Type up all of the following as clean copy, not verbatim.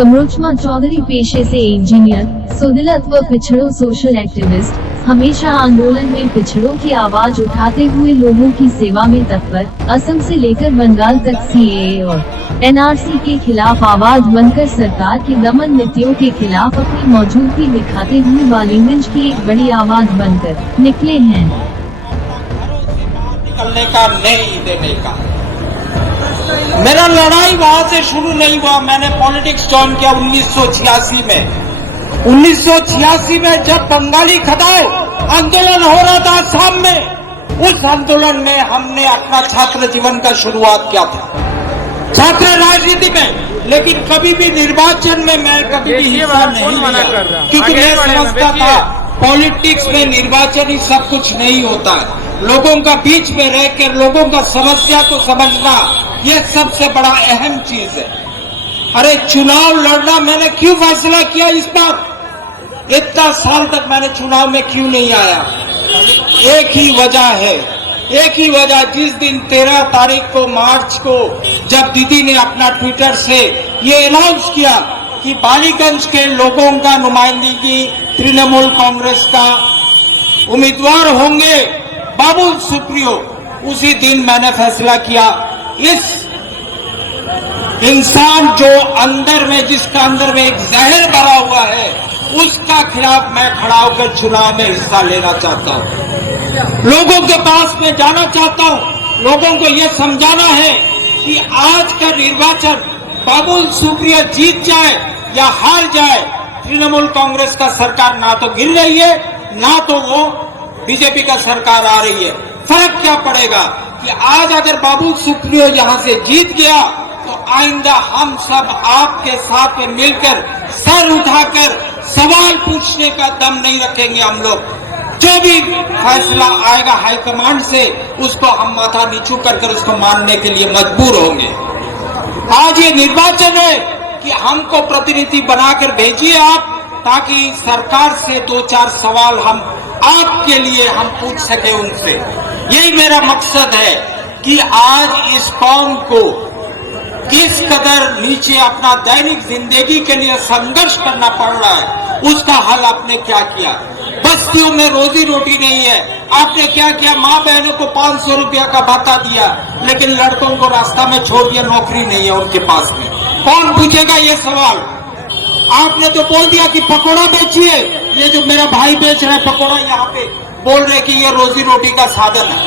कमरुचमा चौधरी पेशे से इंजीनियर, सुदलित व पिछड़ों सोशल एक्टिविस्ट, हमेशा आंदोलन में पिछड़ों की आवाज उठाते हुए लोगों की सेवा में तत्पर, असम से लेकर बंगाल तक सीएए और एनआरसी के खिलाफ आवाज बनकर सरकार की दमन नीतियों के खिलाफ अपनी मौजूदगी दिखाते हुए वालिगंज की एक बड़ी आवाज बनकर निकले हैं। निकलने का नहीं देने का मेरा लड़ाई वहां से शुरू नहीं हुआ। मैंने पॉलिटिक्स ज्वाइन किया 1986 में। 1986 में जब बंगाली खदाई आंदोलन हो रहा था असम में, उस आंदोलन में हमने अपना छात्र जीवन का शुरुआत किया था, छात्र राजनीति में। लेकिन कभी भी निर्वाचन में मैं कभी भी हिस्सा नहीं लिया, क्योंकि मैं समझता था पॉलिटिक्स में निर्वाचन ही सब कुछ नहीं होता है। लोगों का बीच में रहकर लोगों का समस्या को समझना, ये सबसे बड़ा अहम चीज है। अरे चुनाव लड़ना मैंने क्यों फैसला किया इस बार? इतना साल तक मैंने चुनाव में क्यों नहीं आया? एक ही वजह है, एक ही वजह। जिस दिन 13 तारीख को मार्च को जब दीदी ने अपना ट्विटर से ये अनाउंस किया कि बालीगंज के लोगों का नुमाइंदगी तृणमूल कांग्रेस का उम्मीदवार होंगे बाबुल सुप्रियो, उसी दिन मैंने फैसला किया इस इंसान जो अंदर में, जिसका अंदर में एक जहर भरा हुआ है, उसका खिलाफ मैं खड़ा होकर चुनाव में हिस्सा लेना चाहता हूं। लोगों के पास में जाना चाहता हूं, लोगों को यह समझाना है कि आज का निर्वाचन बाबुल सुप्रियो जीत जाए या हार जाए, तृणमूल कांग्रेस का सरकार ना तो गिर रही है, ना तो वो बीजेपी का सरकार आ रही है। फर्क क्या पड़ेगा कि आज अगर बाबुल सुप्रियो यहां से जीत गया तो आइंदा हम सब आपके साथ में मिलकर सर उठाकर सवाल पूछने का दम नहीं रखेंगे। हम लोग जो भी फैसला आएगा हाईकमांड से, उसको हम माथा नीचू कर उसको मानने के लिए मजबूर होंगे। आज ये निर्वाचन है कि हमको प्रतिनिधि बनाकर भेजिए आप, ताकि सरकार से 2-4 सवाल हम आपके लिए हम पूछ सके उनसे। यही मेरा मकसद है कि आज इस कौम को किस कदर नीचे अपना दैनिक जिंदगी के लिए संघर्ष करना पड़ रहा है, उसका हल आपने क्या किया। बस्तियों में रोजी रोटी नहीं है, आपने क्या किया? माँ बहनों को 500 रुपया का भत्ता दिया, लेकिन लड़कों को रास्ता में छोड़ दिया, नौकरी नहीं है उनके पास में। कौन पूछेगा ये सवाल? आपने तो बोल दिया कि पकौड़ा बेचिए। ये जो मेरा भाई बेच रहा है पकौड़ा, यहाँ पे बोल रहे कि ये रोजी रोटी का साधन है।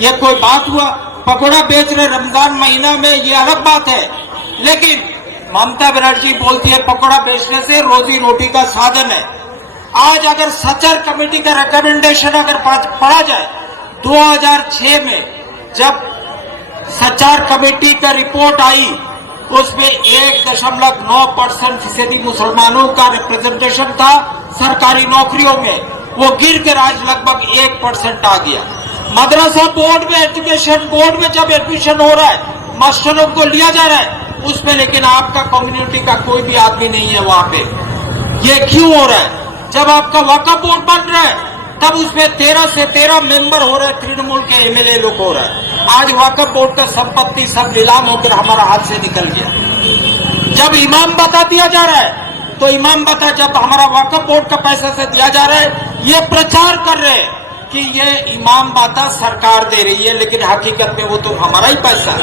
ये कोई बात हुआ? पकौड़ा बेच रहे रमजान महीना में, ये अलग बात है। लेकिन ममता बनर्जी बोलती है पकौड़ा बेचने से रोजी रोटी का साधन है। आज अगर सचर कमेटी का रिकमेंडेशन अगर पढ़ा जाए, 2006 में जब सचर कमेटी का रिपोर्ट आई, उसमें 1.9% मुसलमानों का रिप्रेजेंटेशन था सरकारी नौकरियों में, वो गिर कर आज लगभग 1% आ गया। मदरसा बोर्ड में, एजुकेशन बोर्ड में जब एडमिशन हो रहा है, मास्टरों को लिया जा रहा है उसमें, लेकिन आपका कम्युनिटी का कोई भी आदमी नहीं है वहां पे। ये क्यों हो रहा है? जब आपका वक्फ बोर्ड बन रहा है तब उसमें 13 से 13 मेंबर हो रहे हैं, तृणमूल के एमएलए लोग हो रहा है। आज वक्फ बोर्ड का संपत्ति सब नीलाम होकर हमारा हाथ से निकल गया। जब इमाम बता दिया जा रहा है, तो इमाम बता जब हमारा वक्फ बोर्ड का पैसा से दिया जा रहा है, ये प्रचार कर रहे हैं कि ये इमाम बाता सरकार दे रही है, लेकिन हकीकत में वो तो हमारा ही पैसा है।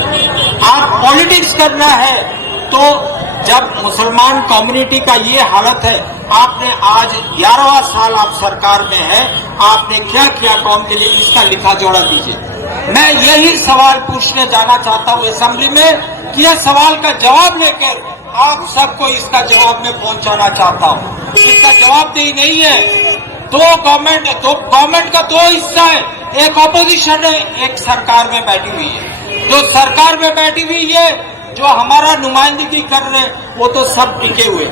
आप पॉलिटिक्स करना है तो जब मुसलमान कम्युनिटी का ये हालत है, आपने आज 11वां साल आप सरकार में है, आपने क्या किया कौम के लिए, इसका लिखा जोड़ा दीजिए। मैं यही सवाल पूछने जाना चाहता हूं असेंबली में, कि यह सवाल का जवाब लेकर आप सबको इसका जवाब में पहुंचाना चाहता हूं। इसका जवाबदेही नहीं है। दो गवर्नमेंट का 2 हिस्सा है, एक ऑपोजिशन है, एक सरकार में बैठी हुई है। जो सरकार में बैठी हुई है, जो हमारा नुमाइंदगी कर रहे हैं, वो तो सब टिके हुए,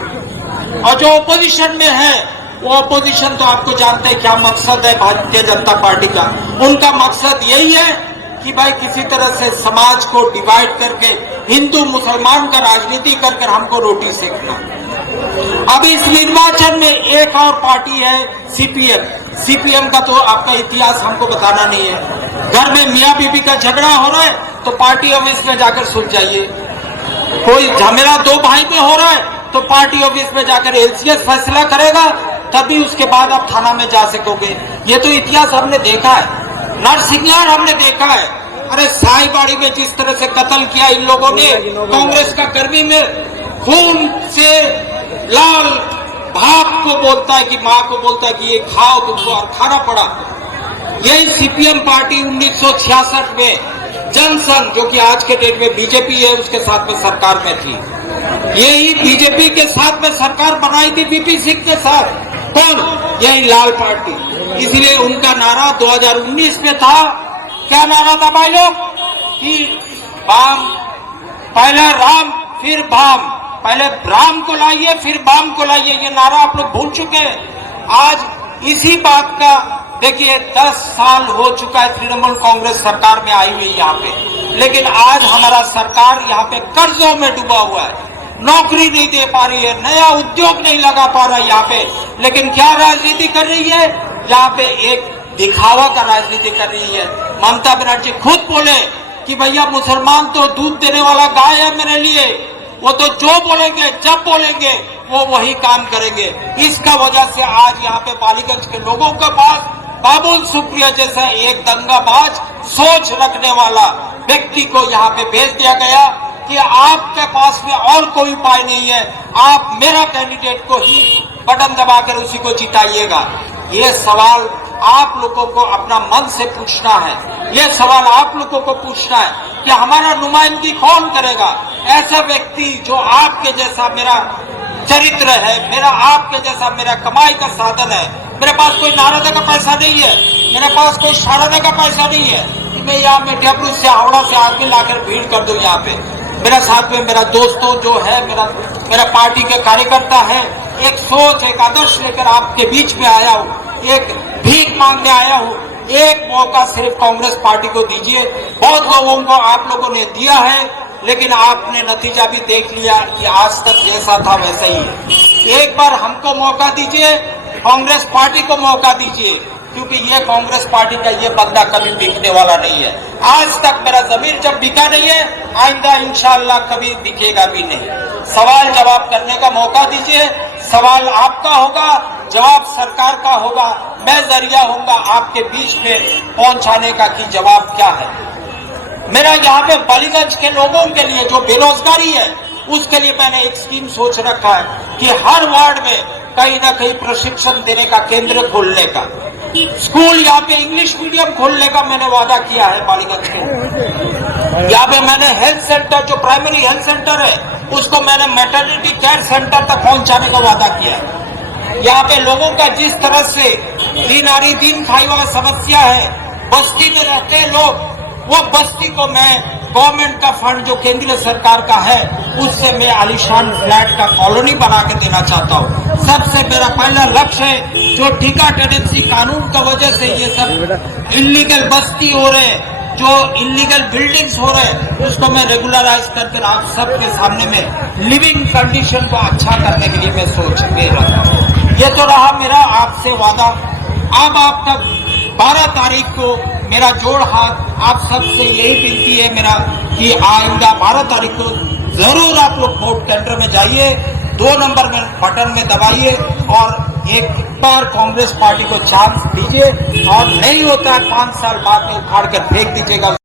और जो ऑपोजिशन में है, वो ऑपोजिशन तो आपको जानते हैं क्या मकसद है भारतीय जनता पार्टी का। उनका मकसद यही है कि भाई किसी तरह से समाज को डिवाइड करके हिंदू मुसलमान का राजनीति कर हमको रोटी सेकना। अब इस निर्वाचन में एक और पार्टी है सीपीएम। सीपीएम का तो आपका इतिहास हमको बताना नहीं है। घर में मियाँ बीबी का झगड़ा हो रहा है तो पार्टी ऑफिस में जाकर सुलझाइए। कोई झमेला 2 भाई में हो रहा है तो पार्टी ऑफिस में जाकर एलसीएस फैसला करेगा, तभी उसके बाद आप थाना में जा सकोगे। ये तो इतिहास हमने देखा है, नरसिंहार हमने देखा है। अरे साहिबाड़ी में जिस तरह से कत्ल किया इन लोगों ने, कांग्रेस का कर्मी में खून से लाल बाप को बोलता है कि माँ को बोलता है कि ये खाओ, तुमको और खाना पड़ा। यही सीपीएम पार्टी 1966 में जनसंघ, जो कि आज के डेट में बीजेपी है, उसके साथ में सरकार में थी। यही बीजेपी के साथ में सरकार बनाई थी वीपी सिंह के साथ। कौन? यही लाल पार्टी। इसलिए उनका नारा 2019 में था, क्या नारा था भाई लोग? कि बाम, पहले राम फिर बाम, पहले राम को लाइए फिर बाम को लाइए। ये नारा आप लोग भूल चुके हैं। आज इसी बात का देखिए 10 साल हो चुका है तृणमूल कांग्रेस सरकार में आई हुई यहाँ पे, लेकिन आज हमारा सरकार यहाँ पे कर्जों में डूबा हुआ है, नौकरी नहीं दे पा रही है, नया उद्योग नहीं लगा पा रहा है यहाँ पे। लेकिन क्या राजनीति कर रही है यहाँ पे? एक दिखावा का राजनीति कर रही है। ममता बनर्जी खुद बोले कि भैया मुसलमान तो दूध देने वाला गाय है मेरे लिए, वो तो जो बोलेंगे जब बोलेंगे वो वही काम करेंगे। इसका वजह से आज यहाँ पे बालीगंज के लोगों के पास बाबुल सुप्रिया जैसा एक दंगाबाज सोच रखने वाला व्यक्ति को यहाँ पे भेज दिया गया कि आपके पास में और कोई उपाय नहीं है, आप मेरा कैंडिडेट को ही बटन दबाकर उसी को जिताइएगा। ये सवाल आप लोगों को अपना मन से पूछना है। ये सवाल आप लोगों को पूछना है कि हमारा नुमाइंदगी कौन करेगा? ऐसा व्यक्ति जो आपके जैसा मेरा चरित्र है, मेरा आपके जैसा मेरा कमाई का साधन है। मेरे पास कोई नाराज का पैसा नहीं है, मेरे पास कोई शाराना का पैसा नहीं है कि मैं यहाँ में डब्ल्यू से हावड़ा से आगे लाकर भीड़ कर दूं। यहाँ पे मेरा साथ में मेरा दोस्तों जो है, मेरा पार्टी के कार्यकर्ता है, एक सोच एक आदर्श लेकर आपके बीच में आया हूँ, एक भीख मांगने आया हूँ। एक मौका सिर्फ कांग्रेस पार्टी को दीजिए। बहुत लोगों को आप लोगों ने दिया है, लेकिन आपने नतीजा भी देख लिया कि आज तक जैसा था वैसा ही है। एक बार हमको मौका दीजिए, कांग्रेस पार्टी को मौका दीजिए, क्योंकि ये कांग्रेस पार्टी का ये बंदा कभी बिकने वाला नहीं है। आज तक मेरा जमीर जब बिका नहीं है, आइंदा इंशाअल्लाह कभी बिकेगा भी नहीं। सवाल जवाब करने का मौका दीजिए, सवाल आपका होगा, जवाब सरकार का होगा। मैं जरिया होऊंगा आपके बीच में पहुंचाने का कि जवाब क्या है। मेरा यहाँ पे बालीगंज के लोगों के लिए जो बेरोजगारी है, उसके लिए मैंने एक स्कीम सोच रखा है कि हर वार्ड में कहीं ना कहीं प्रशिक्षण देने का केंद्र खोलने का, स्कूल यहाँ पे इंग्लिश मीडियम खोलने का मैंने वादा किया है बालीगंज के। यहाँ पे मैंने हेल्थ सेंटर, जो प्राइमरी हेल्थ सेंटर है, उसको मैंने मैटरनिटी केयर सेंटर तक पहुंचाने का वादा किया है। यहाँ पे लोगों का जिस तरह से दिन आरी दिन खाई वाला समस्या है, बस्ती में रहते हैं लोग, वो बस्ती को मैं गवर्नमेंट का फंड जो केंद्रीय सरकार का है, उससे मैं आलिशान फ्लैट का कॉलोनी बना के देना चाहता हूँ। सबसे मेरा पहला लक्ष्य है, जो ठेका टेनेंसी कानून का वजह से ये सब इलीगल बस्ती हो रहे हैं, जो इलीगल बिल्डिंग्स हो रहे हैं, उसको मैं रेगुलराइज करके आप सबके सामने में लिविंग कंडीशन को अच्छा करने के लिए मैं सोच रहा हूँ। ये तो रहा मेरा आपसे वादा। अब आपका 12 तारीख को मेरा जोड़ हाथ आप सबसे यही विनती है मेरा कि आइंदा 12 तारीख को जरूर आप लोग वोट केंद्र में जाइए, 2 नंबर में बटन में दबाइए और एक बार कांग्रेस पार्टी को चांस दीजिए। और नहीं होता है 5 साल बाद में उखाड़ कर फेंक दीजिएगा।